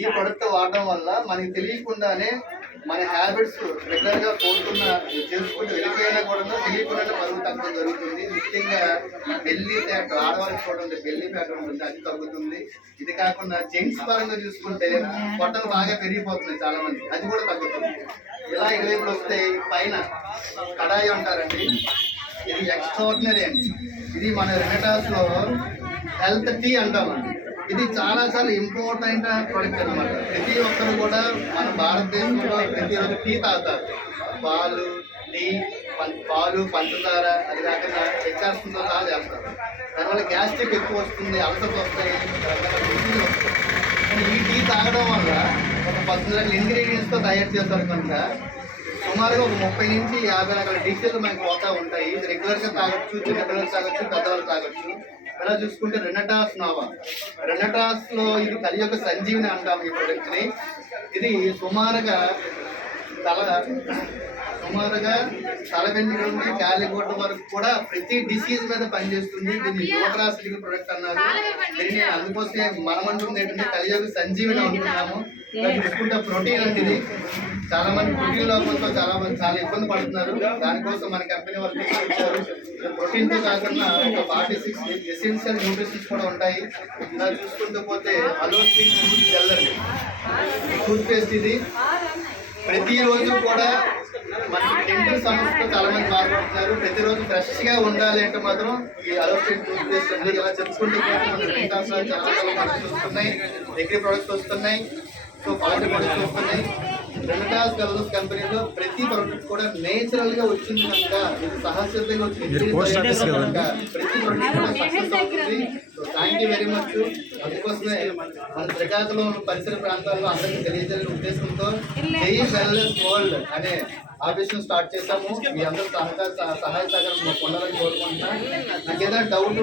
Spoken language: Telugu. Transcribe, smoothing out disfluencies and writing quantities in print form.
ఈ ప్రొడక్ట్ వాడడం వల్ల మనకి తెలియకుండానే మన హ్యాబిట్స్ రెగ్యులర్ గా చేసుకుంటూ వెళ్ళిపోయినా కూడా తెలియకుండానే బరువు తగ్గడం జరుగుతుంది. ముఖ్యంగా బెల్లీ ఫ్యాట్, ఆడవారికి చూడండి బెల్లీ ఫ్యాట్ ఉంటుంది, అది తగ్గుతుంది. ఇది కాకుండా జెంట్స్ పరంగా చూసుకుంటే పొట్టలు బాగా పెరిగిపోతుంది చాలా మంది, అది కూడా తగ్గుతుంది. ఇలా ఇటువైపులు వస్తే పైన కడాయి అంటారండి, ఇది ఎక్స్ట్రాడినరీ అండి. ఇది మన రెనటాస్ లో హెల్త్ టీ అంటామండి. ఇది చాలా చాలా ఇంపార్టెంట్ ప్రొడక్ట్ అనమాట. ప్రతి ఒక్కరు కూడా మన భారతదేశంలో ప్రతిరోజు టీ తాగుతారు. పాలు, టీ, పాలు, పంచదార, అది కాకుండా చక్కెరతో సహా చేస్తారు. దానివల్ల గ్యాస్ట్రిక్ ఎక్కువ వస్తుంది, అల్సర్స్ వస్తాయి, రకరకాల డిసీజులు వస్తాయి. కానీ ఈ టీ తాగడం వల్ల ఒక 10 ఇంగ్రీడియంట్స్తో తయారు చేస్తారు కనుక సుమారుగా ఒక 30 నుంచి 50 రకాల డిషెస్ మనకి పోతా ఉంటాయి. ఇది రెగ్యులర్గా తాగొచ్చు, చిన్నపిల్లలు తాగొచ్చు, పెద్దవాళ్ళు తాగొచ్చు. ఇలా చూసుకుంటే రెనటాస్ నోవా, రెనటాస్ లో ఇది కలియుగ సంజీవిని అంటాం ఈ ప్రొడక్ట్ ని. ఇది సుమారుగా తల వెంట్రుక నుండి కాలిగోట వరకు కూడా ప్రతి డిసీజ్ మీద పనిచేస్తుంది. దీన్ని న్యూట్రాసిటిక్ ప్రొడక్ట్ అన్నారు. దీన్ని అందుకోసమే మనమంటుంది ఏంటంటే కలియుగ సంజీవిని అంటున్నాము. ఇలా చూసుకుంటే ప్రోటీన్ అంటే ఇది చాలా మంది ప్రోటీన్ లోపంతో చాలా ఇబ్బంది పడుతున్నారు. దానికోసం మన కంపెనీ వాళ్ళు తీసుకొచ్చారు. ప్రోటీన్ తో కాకుండా ఒక 46 ఎసెన్షియల్ న్యూట్రిషన్స్ కూడా ఉంటాయి. ఇలా చూసుకుంటూ పోతే అలోస్టిక్ ఫుడ్ జెల్ టూత్ పేస్ట్, ఇది ప్రతిరోజు కూడా మనకి డెంటల్ సమస్యతో చాలా మంది బాధపడుతున్నారు. ప్రతిరోజు ఫ్రెష్ గా ఉండాలి అంటే మాత్రం ఈ అలోస్టిక్ టూత్ పేస్ట్ అండి. ఇలా చెప్పుకుంటూ చాలా ప్రొడక్ట్స్ వస్తున్నాయి, డిగ్రీ ప్రొడక్ట్స్ వస్తున్నాయి, సో క్వాలిటీ ప్రొడక్ట్స్ వస్తున్నాయి. రెనటాస్ వెల్నెస్ కంపెనీలో ప్రతి ప్రొడక్ట్ కూడా నేచురల్ గా వచ్చింది కనుక, ఇది సహజంగా వచ్చింది కనుక ప్రతి ప్రొడక్ట్ కూడా సక్సెస్ అవుతుంది. So thank you very much. అందుకోసమే మన శ్రీకాకుళం పరిసర ప్రాంతాల్లో అందరికీ తెలియజేయాలనే ఉద్దేశంతో జై వెల్నెస్ వరల్డ్ అనే ఆఫీస్ ను స్టార్ట్ చేశాము. మీ అందరూ సహాయ సహకారం పొందాలని కోరుకుంటున్నా. నాకు ఏదైనా డౌట్